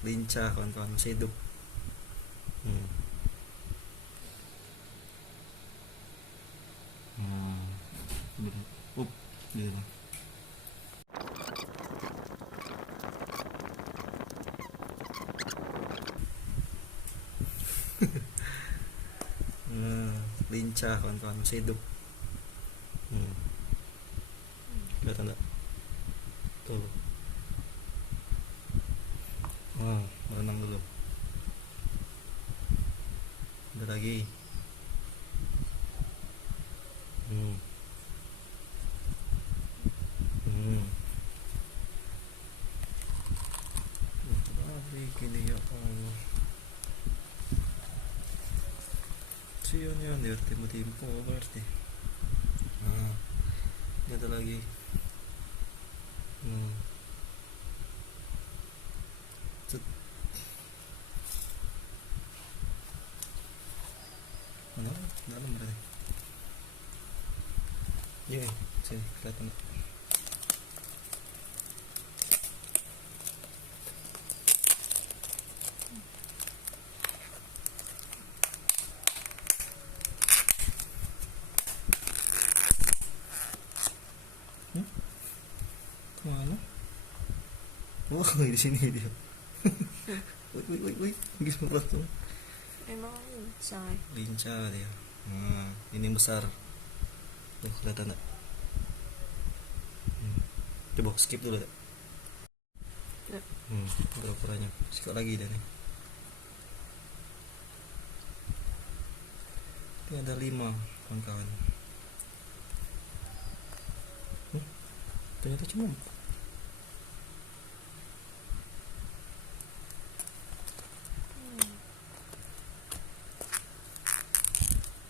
lincah kawan-kawan, masih hidup. hmm. Nah, up gitu. Nah, lincah kawan-kawan, masih hidup. hmm. Kelihatan enggak tuh? Berenang dulu. Ada lagi. hmm. hmm. Lari gini ya Allah. Sian ya, dia timpo berarti. Nah, ini ada lagi. hmm. Cet. Mana? Dalam berarti. Iya, sini kelihatan. Kemana? Oh, di sini dia. Woi, gimana tuh? Emang lincah. Lincah dia. Nah, ini besar. Tuh, kelihatan enggak? Coba skip dulu ya. Ya. Udah ukurannya. Sikit lagi deh nih. Ini ada 5 kawan-kawan. Ternyata cuma 4.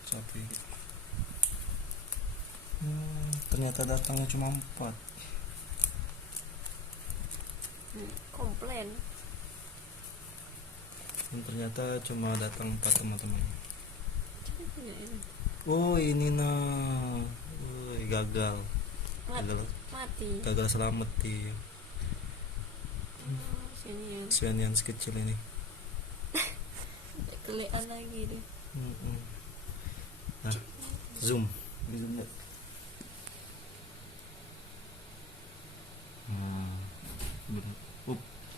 Sapi. Ternyata datangnya cuma 4. Komplain. Ternyata cuma datang 4 teman-teman. Jadi punya ini. Oh, ini nah. Gagal. Mati. Gagal selamat dia. Sini ya. Swian sekecil ini. Kelihatan lagi deh. Nah, zoom lihat.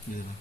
Gitu.